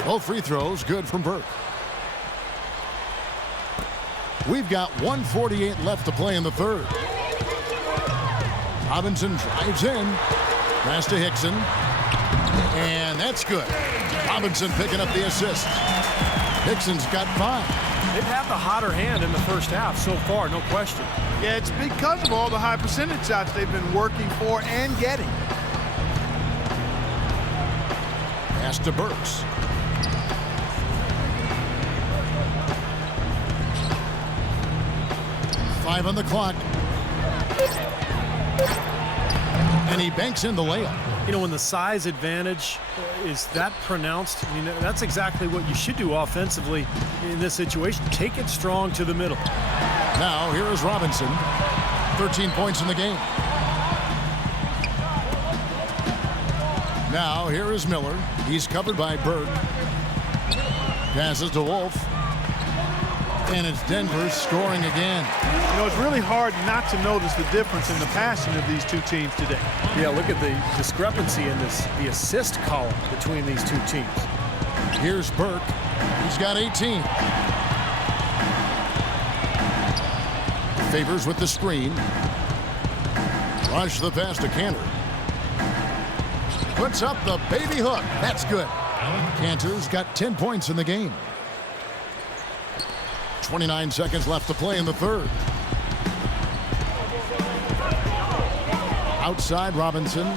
Both free throws good from Burke. We've got 1:48 left to play in the third. Robinson drives in. Pass to Hickson. And that's good. Robinson picking up the assist. Hickson's got 5. They've had the hotter hand in the first half so far, no question. Yeah, it's because of all the high percentage shots they've been working for and getting. Pass to Burks. Five on the clock. And he banks in the layup. You know, when the size advantage is that pronounced, I mean, that's exactly what you should do offensively in this situation. Take it strong to the middle. Now, here is Robinson. 13 points in the game. Now, here is Miller. He's covered by Burke. Passes to Wolf. And it's Denver scoring again. You know, it's really hard not to notice the difference in the passing of these two teams today. Yeah, look at the discrepancy in the assist column between these two teams. Here's Burke. He's got 18. Favors with the screen. Rush the pass to Kanter. Puts up the baby hook. That's good. Kanter's got 10 points in the game. 29 seconds left to play in the third. Outside Robinson.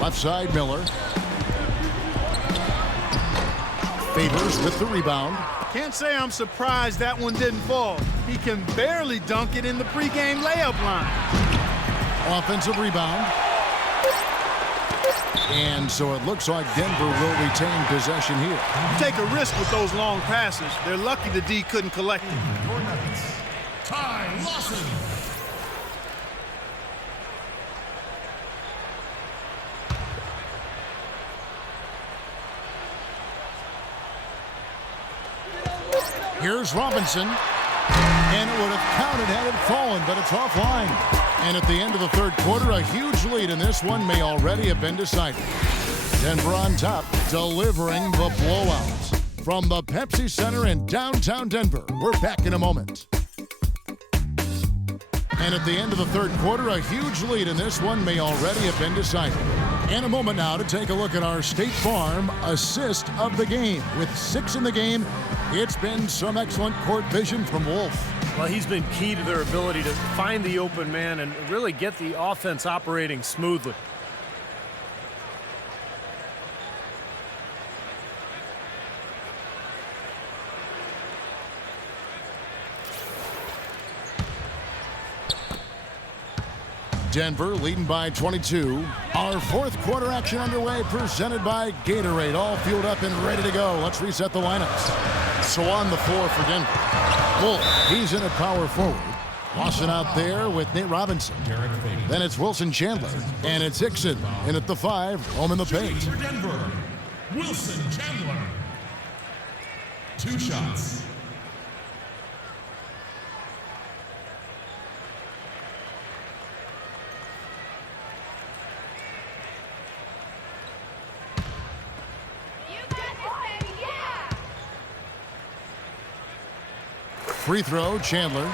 Left side Miller. Favors with the rebound. Can't say I'm surprised that one didn't fall. He can barely dunk it in the pregame layup line. Offensive rebound. And so it looks like Denver will retain possession here. You take a risk with those long passes. They're lucky the D couldn't collect it. Ty Lawson. Here's Robinson. And it would have counted had it fallen, but it's offline. And at the end of the third quarter, a huge lead in this one may already have been decided. Denver on top, delivering the blowout. From the Pepsi Center in downtown Denver, we're back in a moment. And at the end of the third quarter, a huge lead in this one may already have been decided. And a moment now to take a look at our State Farm assist of the game. With 6 in the game, it's been some excellent court vision from Wolf. Well, he's been key to their ability to find the open man and really get the offense operating smoothly. Denver leading by 22. Our fourth quarter action underway, presented by Gatorade. All fueled up and ready to go. Let's reset the lineups. So on the floor for Denver, Wolf, he's in at power forward. Lawson out there with Nate Robinson. Then it's Wilson Chandler. And it's Hickson in at the 5, home in the paint. For Denver, Wilson Chandler. 2 shots. Free throw, Chandler.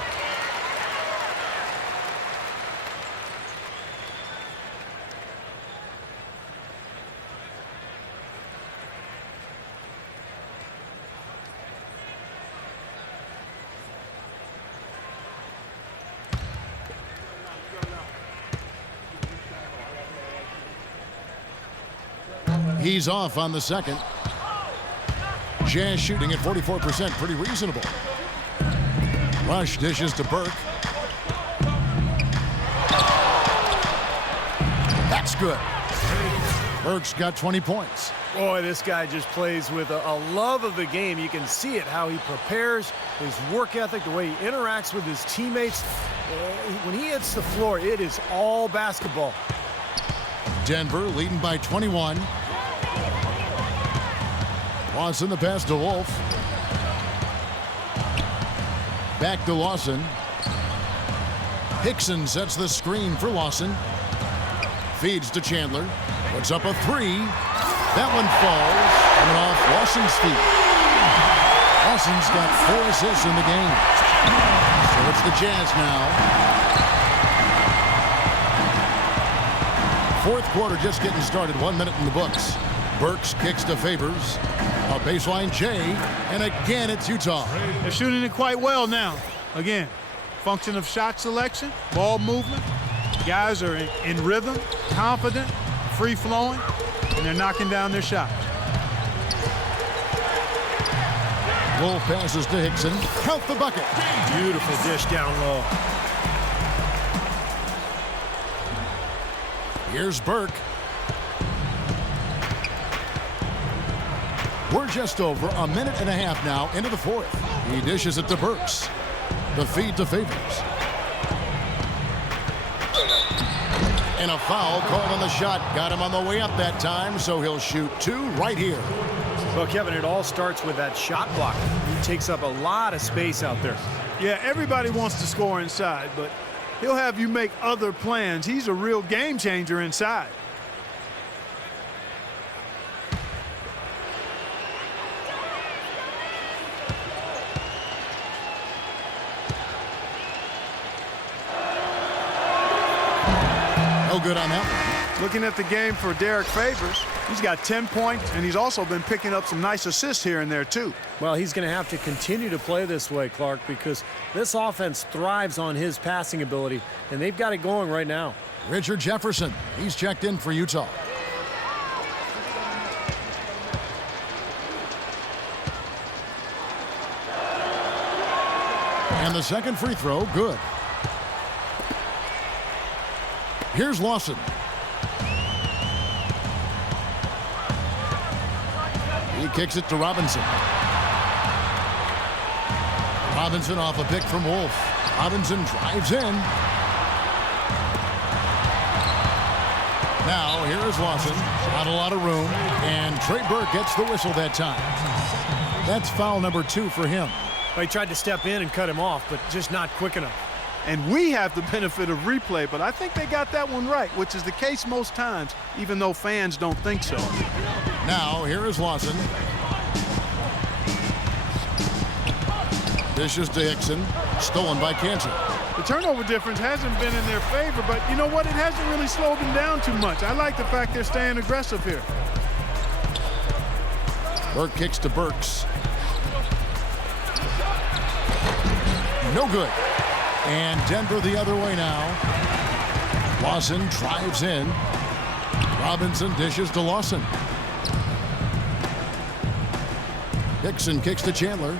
He's off on the second. Jazz shooting at 44%, pretty reasonable. Rush dishes to Burke. That's good. Burke's got 20 points. Boy, this guy just plays with a love of the game. You can see it, how he prepares, his work ethic, the way he interacts with his teammates. When he hits the floor, it is all basketball. Denver leading by 21. Lawson the pass to Wolf. Back to Lawson. Hickson sets the screen for Lawson. Feeds to Chandler. Puts up a 3. That one falls. Coming off Lawson's feet. Lawson's got 4 assists in the game. So it's the Jazz now. Fourth quarter just getting started. 1 minute in the books. Burks kicks to Favors. A baseline J, and again it's Utah. They're shooting it quite well now. Again, function of shot selection, ball movement. Guys are in rhythm, confident, free-flowing, and they're knocking down their shot. Wolf passes to Hickson. Count the bucket. Beautiful dish down low. Here's Burke. We're just over a minute and a half now into the fourth. He dishes it to Burks. The feed to Favors. And a foul called on the shot. Got him on the way up that time, so he'll shoot 2 right here. Well, Kevin, it all starts with that shot block. He takes up a lot of space out there. Yeah, everybody wants to score inside, but he'll have you make other plans. He's a real game changer inside. No good on that one. Looking at the game for Derek Favors, he's got 10 points, and he's also been picking up some nice assists here and there, too. Well, he's going to have to continue to play this way, Clark, because this offense thrives on his passing ability, and they've got it going right now. Richard Jefferson, he's checked in for Utah. And the second free throw, good. Here's Lawson. He kicks it to Robinson. Robinson off a pick from Wolf. Robinson drives in. Now, here is Lawson. Not a lot of room. And Trey Burke gets the whistle that time. That's foul number 2 for him. Well, he tried to step in and cut him off, but just not quick enough. And we have the benefit of replay, but I think they got that one right, which is the case most times, even though fans don't think so. Now, here is Lawson. Dishes to Hickson. Stolen by Cantor. The turnover difference hasn't been in their favor, but you know what? It hasn't really slowed them down too much. I like the fact they're staying aggressive here. Burke kicks to Burks. No good. And Denver the other way now. Lawson drives in. Robinson dishes to Lawson. Hickson kicks to Chandler.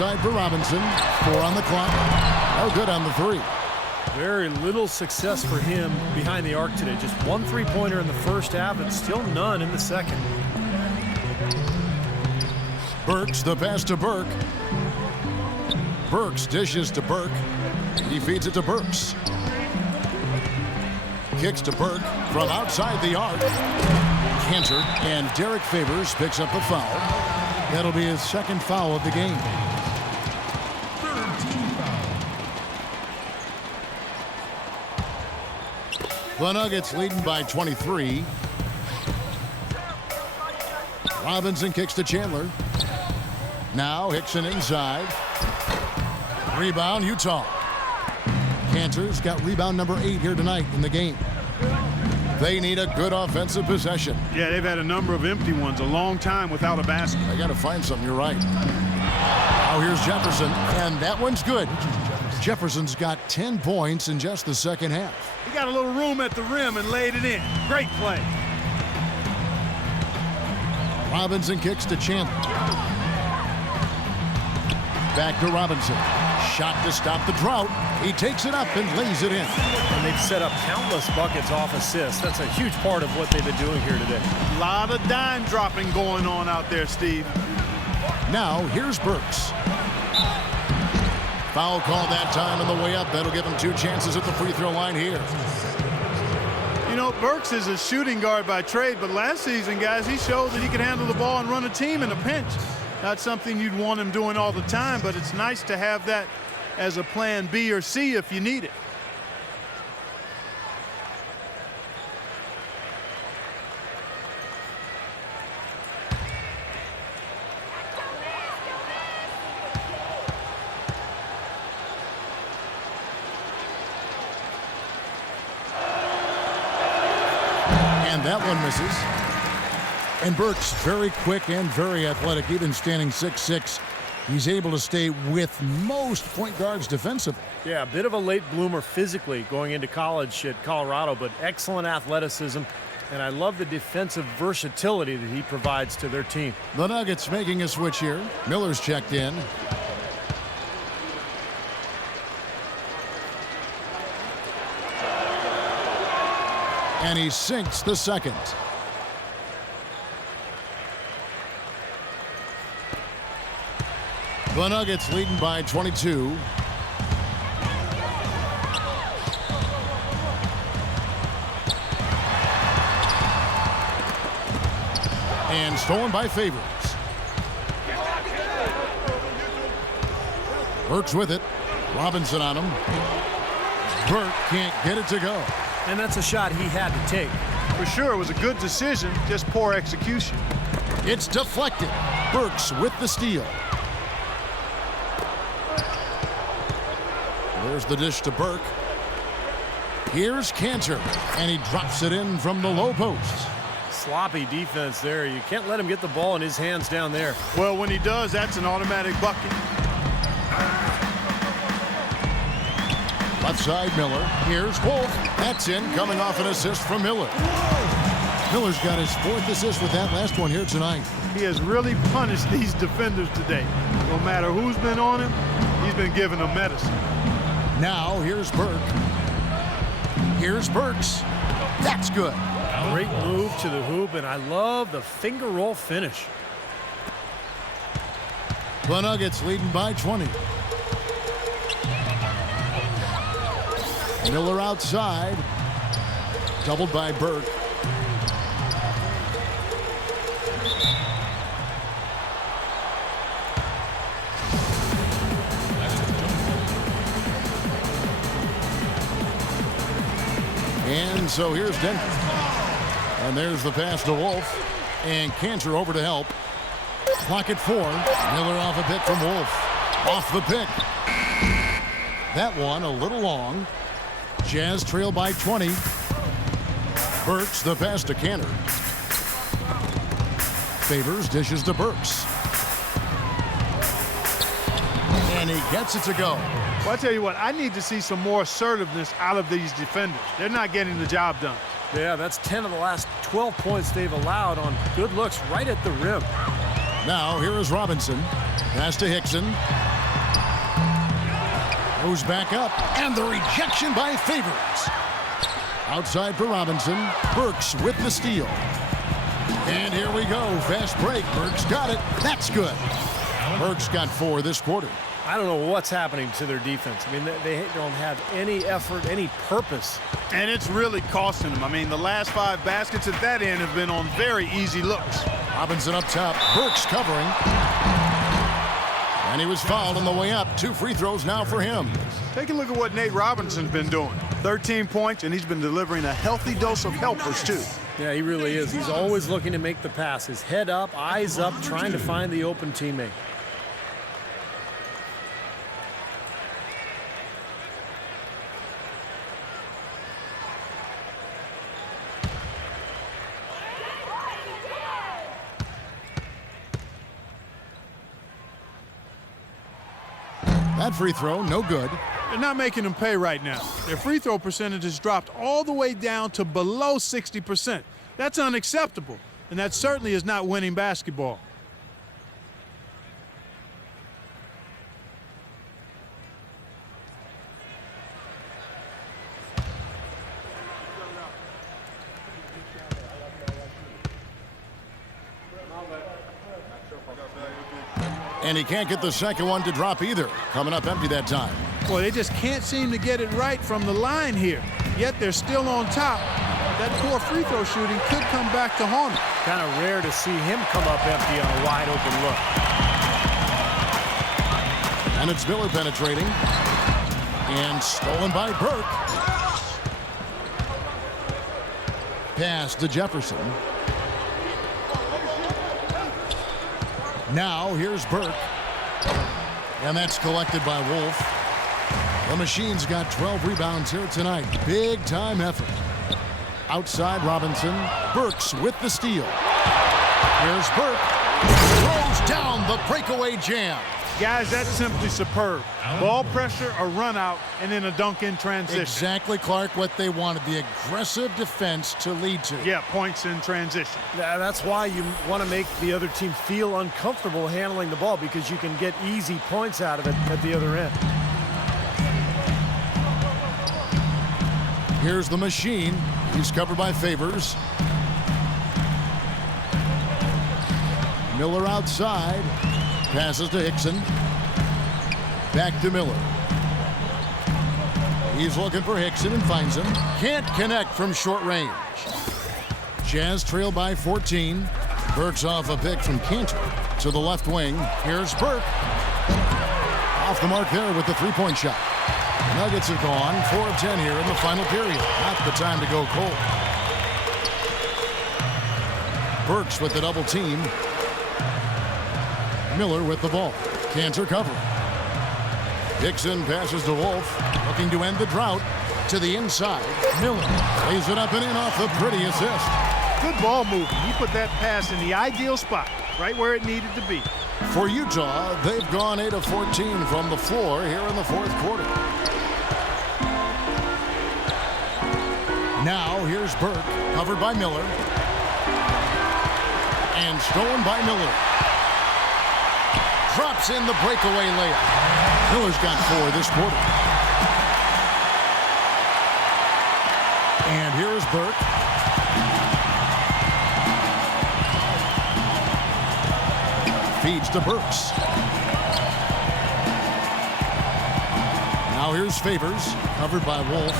outside for Robinson. 4 on the clock. No good on the 3. Very little success for him behind the arc today. Just 1 3-pointer in the first half and still none in the second. Burks, the pass to Burke. Burks dishes to Burke. He feeds it to Burks. Kicks to Burke from outside the arc. Cantor, and Derek Favors picks up a foul. That'll be his second foul of the game. The Nuggets leading by 23. Robinson kicks to Chandler. Now Hickson inside. Rebound, Utah. Cantor's got rebound number 8 here tonight in the game. They need a good offensive possession. Yeah, they've had a number of empty ones, a long time without a basket. They got to find something, you're right. Now here's Jefferson, and that one's good. Jefferson's got 10 points in just the second half. He got a little room at the rim and laid it in. Great play. Robinson kicks to Chandler. Back to Robinson. Shot to stop the drought. He takes it up and lays it in. And they've set up countless buckets off assists. That's a huge part of what they've been doing here today. A lot of dime dropping going on out there, Steve. Now here's Burks. Foul call that time on the way up. That'll give him 2 chances at the free throw line here. You know, Burks is a shooting guard by trade, but last season, guys, he showed that he could handle the ball and run a team in a pinch. Not something you'd want him doing all the time, but it's nice to have that as a plan B or C if you need it. And that one misses. And Burks, very quick and very athletic, even standing 6'6". He's able to stay with most point guards defensively. Yeah, a bit of a late bloomer physically going into college at Colorado, but excellent athleticism. And I love the defensive versatility that he provides to their team. The Nuggets making a switch here. Miller's checked in. And he sinks the second. The Nuggets leading by 22. And stolen by Favors. Burke's with it. Robinson on him. Burke can't get it to go. And that's a shot he had to take. For sure, it was a good decision, just poor execution. It's deflected. Burks with the steal. There's the dish to Burke. Here's Cantor, and he drops it in from the low post. Sloppy defense there. You can't let him get the ball in his hands down there. Well, when he does, that's an automatic bucket. Left side, Miller. Here's Wolf. That's in, coming off an assist from Miller. Miller's got his 4th assist with that last one here tonight. He has really punished these defenders today. No matter who's been on him, he's been giving them medicine. Now, here's Burke. Here's Burks. That's good. Great move to the hoop, and I love the finger roll finish. The Nuggets leading by 20. Miller outside. Doubled by Burke. And so here's Denver. And there's the pass to Wolf. And Cantor over to help. Clock at 4. Miller off a pick from Wolf. Off the pick. That one a little long. Jazz trail by 20. Burks the pass to Cantor. Favors dishes to Burks. And he gets it to go. Well, I tell you what, I need to see some more assertiveness out of these defenders. They're not getting the job done. Yeah, that's 10 of the last 12 points they've allowed on good looks right at the rim. Now, here is Robinson. Pass to Hickson. Goes back up, and the rejection by Favors. Outside for Robinson. Burks with the steal. And here we go. Fast break. Burks got it. That's good. Burks got 4 this quarter. I don't know what's happening to their defense. I mean, they don't have any effort, any purpose. And it's really costing them. I mean, the last 5 baskets at that end have been on very easy looks. Robinson up top. Burks covering. And he was fouled on the way up. 2 free throws now for him. Take a look at what Nate Robinson's been doing. 13 points, and he's been delivering a healthy dose of helpers, too. Yeah, he really is. He's always looking to make the passes. Head up, eyes up, trying to find the open teammate. That free throw, no good. They're not making them pay right now. Their free throw percentage has dropped all the way down to below 60%. That's unacceptable, and that certainly is not winning basketball. And he can't get the second one to drop either. Coming up empty that time. Boy, they just can't seem to get it right from the line here. Yet they're still on top. That poor free throw shooting could come back to haunt them. Kind of rare to see him come up empty on a wide open look. And it's Miller penetrating. And stolen by Burke. Pass to Jefferson. Now here's Burke. And that's collected by Wolf. The Machine's got 12 rebounds here tonight. Big time effort. Outside Robinson. Burks with the steal. Here's Burke. Throws down the breakaway jam. Guys, that's simply superb. Ball pressure, a run out, and then a dunk in transition. Exactly, Clark, what they wanted. The aggressive defense to lead to. Yeah, points in transition. Yeah, that's why you want to make the other team feel uncomfortable handling the ball, because you can get easy points out of it at the other end. Here's the Machine. He's covered by Favors. Miller outside. Passes to Hickson. Back to Miller. He's looking for Hickson and finds him. Can't connect from short range. Jazz trail by 14. Burke's off a pick from Cantor to the left wing. Here's Burke. Off the mark there with the three-point shot. Nuggets have gone 4 of 10 here in the final period. Not the time to go cold. Burks with the double team. Miller with the ball. Cantor covering. Dixon passes to Wolf. Looking to end the drought. To the inside. Miller lays it up and in off the pretty assist. Good ball movement. He put that pass in the ideal spot, right where it needed to be. For Utah, they've gone 8 of 14 from the floor here in the fourth quarter. Now here's Burke, covered by Miller. And stolen by Miller. Drops in the breakaway layup. Miller's got 4 this quarter. And here is Burke. Feeds to Burks. Now here's Favors, covered by Wolf.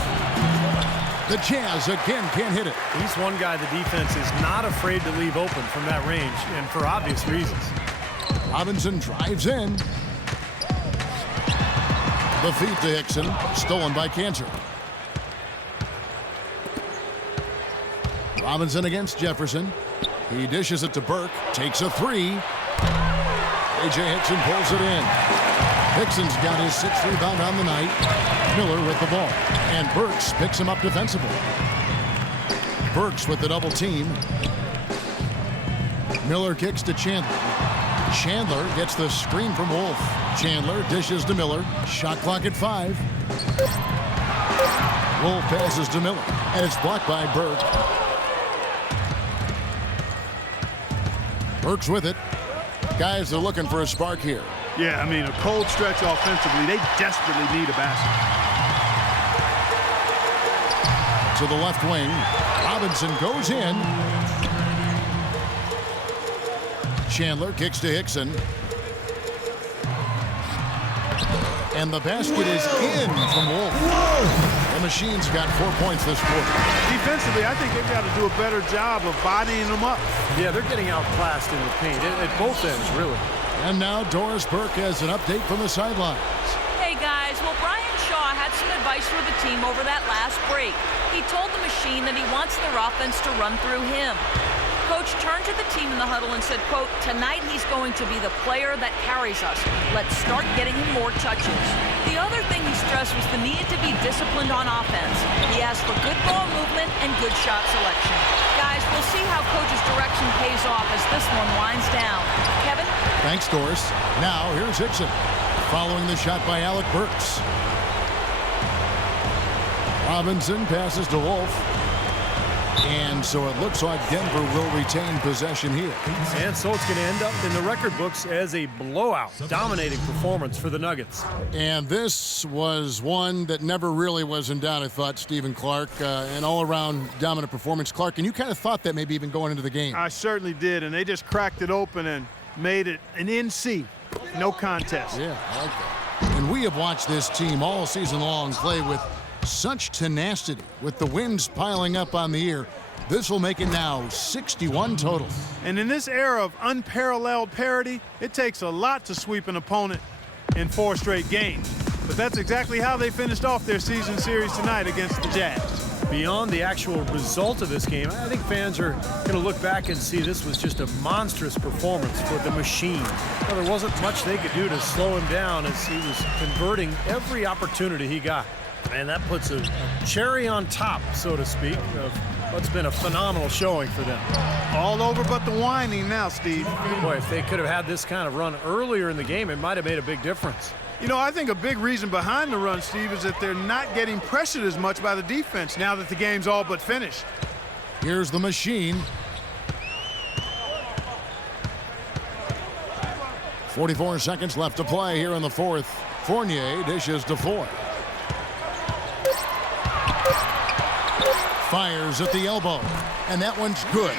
The Jazz again can't hit it. He's one guy the defense is not afraid to leave open from that range, and for obvious reasons. Robinson drives in. The feed to Hickson, stolen by Cantor. Robinson against Jefferson. He dishes it to Burke, takes a 3. A.J. Hickson pulls it in. Hickson's got his 6th rebound on the night. Miller with the ball. And Burks picks him up defensively. Burks with the double team. Miller kicks to Chandler. Chandler gets the screen from Wolf. Chandler dishes to Miller. Shot clock at 5. Wolf passes to Miller. And it's blocked by Burke. Burks with it. Guys are looking for a spark here. Yeah, I mean, a cold stretch offensively. They desperately need a basket. To the left wing. Robinson goes in. Chandler kicks to Hickson. And the basket is in from Wolf. The Machine's got 4 points this quarter. Defensively, I think they've got to do a better job of bodying them up. Yeah, they're getting outclassed in the paint at both ends, really. And now Doris Burke has an update from the sidelines. Hey guys, well, Brian Shaw had some advice for the team over that last break. He told the Machine that he wants their offense to run through him. Coach turned to the team in the huddle and said, quote, tonight he's going to be the player that carries us. Let's start getting him more touches. The other thing he stressed was the need to be disciplined on offense. He asked for good ball movement and good shot selection. Guys, we'll see how Coach's direction pays off as this one winds down. Kevin? Thanks, Doris. Now, here's Hickson. Following the shot by Alec Burks. Robinson passes to Wolf. And so it looks like Denver will retain possession here. And so it's going to end up in the record books as a blowout, dominating performance for the Nuggets. And this was one that never really was in doubt, I thought, Stephen Clark. An all-around dominant performance. Clark, and you kind of thought that maybe even going into the game. I certainly did, and they just cracked it open and made it an NC. No contest. Yeah, I like that. And we have watched this team all season long play with such tenacity, with the wins piling up on the year. This will make it now 61 total. And in this era of unparalleled parity, it takes a lot to sweep an opponent in 4 straight games. But that's exactly how they finished off their season series tonight against the Jazz. Beyond the actual result of this game, I think fans are going to look back and see this was just a monstrous performance for the Machine. Well, there wasn't much they could do to slow him down as he was converting every opportunity he got. And that puts a cherry on top, so to speak, of what's been a phenomenal showing for them. All over but the whining now, Steve. Boy, if they could have had this kind of run earlier in the game, it might have made a big difference. You know, I think a big reason behind the run, Steve, is that they're not getting pressured as much by the defense now that the game's all but finished. Here's the Machine. 44 seconds left to play here in the fourth. Fournier dishes to Ford. Fires at the elbow, and that one's good.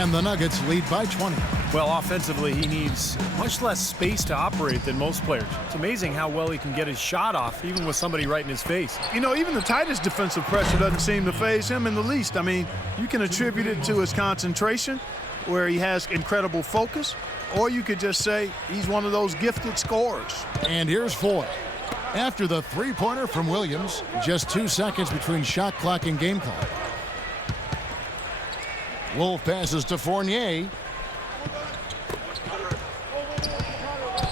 And the Nuggets lead by 20. Well, offensively, he needs much less space to operate than most players. It's amazing how well he can get his shot off, even with somebody right in his face. You know, even the tightest defensive pressure doesn't seem to faze him in the least. I mean, you can attribute it to his concentration, where he has incredible focus, or you could just say he's one of those gifted scorers. And here's Ford. After the three-pointer from Williams, just 2 seconds between shot clock and game clock. Wolf passes to Fournier.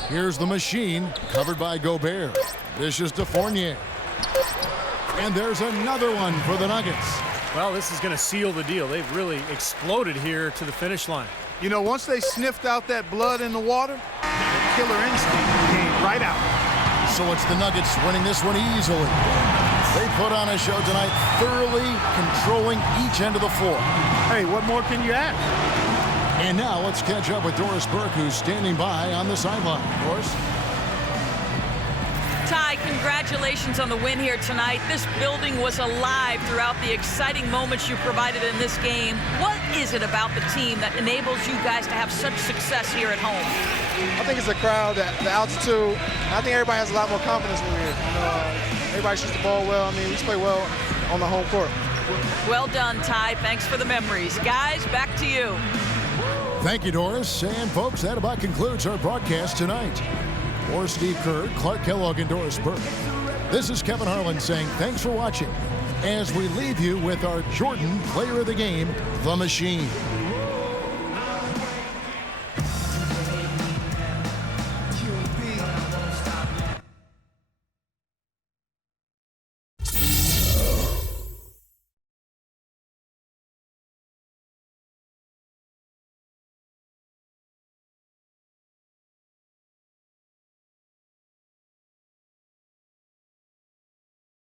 Here's the Machine, covered by Gobert. Dishes to Fournier. And there's another one for the Nuggets. Well, this is going to seal the deal. They've really exploded here to the finish line. You know, once they sniffed out that blood in the water, the killer instinct came right out. So it's the Nuggets winning this one easily. They put on a show tonight, thoroughly controlling each end of the floor. Hey, what more can you ask? And now let's catch up with Doris Burke, who's standing by on the sideline. Doris? Ty, congratulations on the win here tonight. This building was alive throughout the exciting moments you provided in this game. What is it about the team that enables you guys to have such success here at home? I think it's the crowd, the altitude. I think everybody has a lot more confidence when we're here. You know, everybody shoots the ball well. I mean, we just play well on the home court. Well done, Ty. Thanks for the memories. Guys, back to you. Thank you, Doris. And folks, that about concludes our broadcast tonight. For Steve Kerr, Clark Kellogg, and Doris Burke, this is Kevin Harlan saying thanks for watching as we leave you with our Jordan Player of the Game, the Machine.